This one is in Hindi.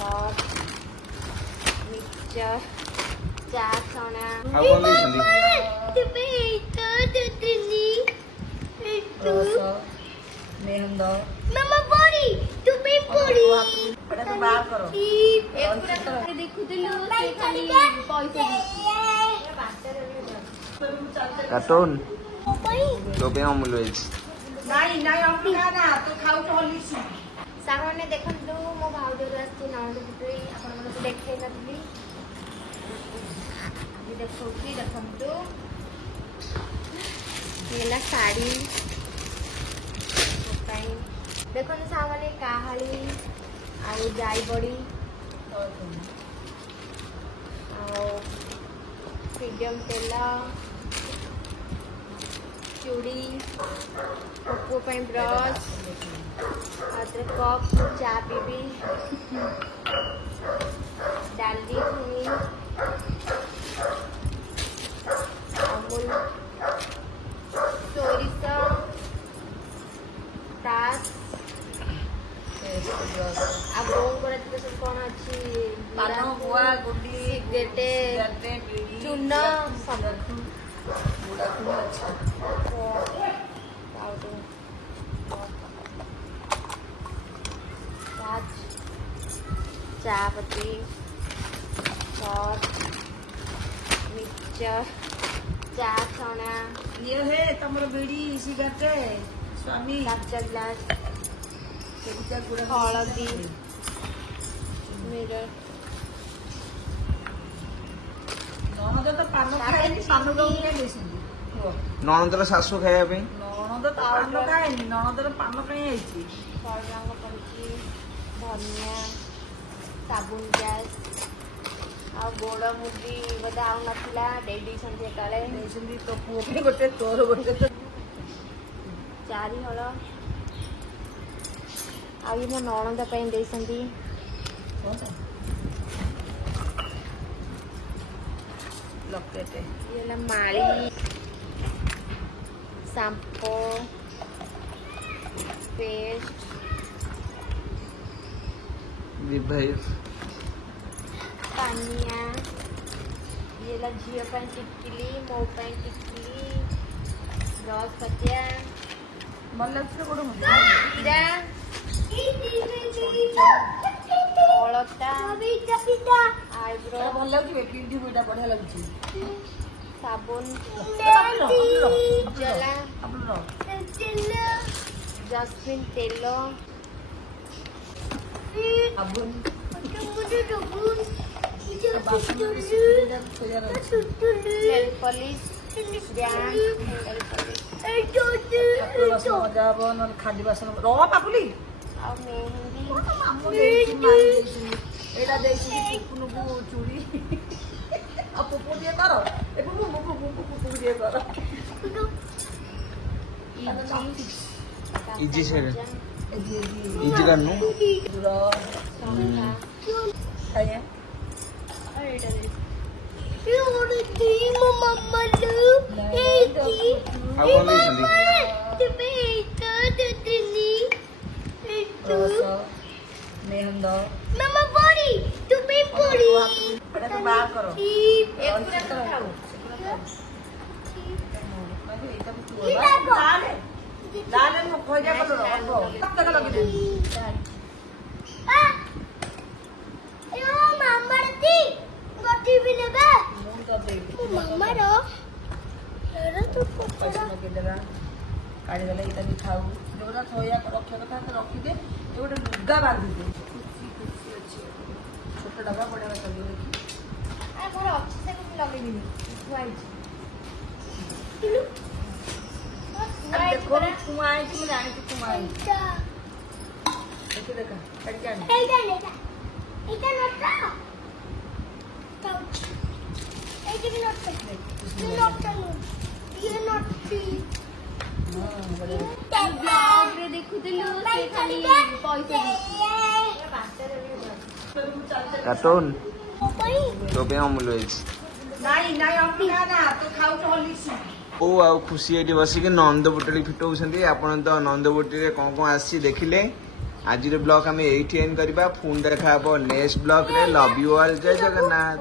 सॉस मिक्सचर चाट सोना मेहंद मामा बड़ी तुम्हें बड़ी एटा तो बाहर करो देखुदिलु से खाली पैसा कार्टून तो पे अमूल वेज नहीं नहीं अमूल ना तो खाऊ तो हॉर्लिक्स सामने देखंतु मो भाउजर आछि नंद पुत्री आपण मन को देखै नथली ये देखंतु ये साड़ी देखो सामने काहाली आउ जाई बड़ी फ्रीडम तेल चूड़ी पप्पू ब्रश कप चा पीबी डाली अमूल सोरिष तास अब सब कौन अच्छी पानो बुआ गुड्डी सिगरेटे चून सब चा पत्ती सॉस मिक्सचर चाट सोना ये है तमरो बीड़ी सिगरेट स्वामी काचा ग्लास सेटा गुड़ा हलदी मिरर ननद तो पानो खाएनी पानो गौने देसिंदी ननदर सासू खाया पे ननद तो पानो खाएनी ननदर पानो खाई आइची रंग पड़ी धनिया साबुन गैस आ गोड़ मुदी बोधे आउ नाला डेडी काले तो पुओ पे गोटे तोर गोटे चारि हल आ मो नणंद लकेट ये माली शैम्पू पेस्ट विभाइव पानिया ये झील टिकली मो टिकली ब्रश पतिया मल्लक्ष गोड़ जीरा अलता आईब्रो भल लगे पिंडी बुईटा बढ़िया लगे साबुन जला जस्मिन तेल साबुन नेल पॉलिश मजा हम ना खाली बासन रो पापुली और मेहंदी एटा पुपुनुकु चूड़ी आ पुपु दिए कर पुपु दिए कर इजी से इजी करनु खाया मेहंद मामा बड़ी तुम्हें बड़ी एटा तो बाहर करो डाले मो खोजा कर रो तब तक लगे यो मामा ती गति भी लेबे मुंह तो दे मामा रो एरा तो पैसा लगे देबा काढ़ी गले इता भी खाऊ जोरा थोया रखे कथा तो रखी दे गोटे लुगा बांधी दे खुशी अच्छी छोट डब्बा बड़ा लगे रखी आ मोर अच्छे से कुछ लगेनी खुआई देखो कुमाई तुम जानी थी कुमाई देखो देखा कट जानी इधर नोटा इधर नोटा ये नोटा ये नोटी रे देखुदिलु से खाली पैसा कार्टून तो पे अमूल वेज नहीं नहीं अमूल ना तो खाऊ तो हॉर्लिक्स ओ आ खुशी एटी बसिक नंद बोटली फिटौछंती आपण तो नंद बोटली रे कोन कोन आसी देखिले आज ब्लॉग आम एट एंड करवा पुणी देखा नेक्स्ट ब्लॉग रे लव यू ऑल जय जगन्नाथ।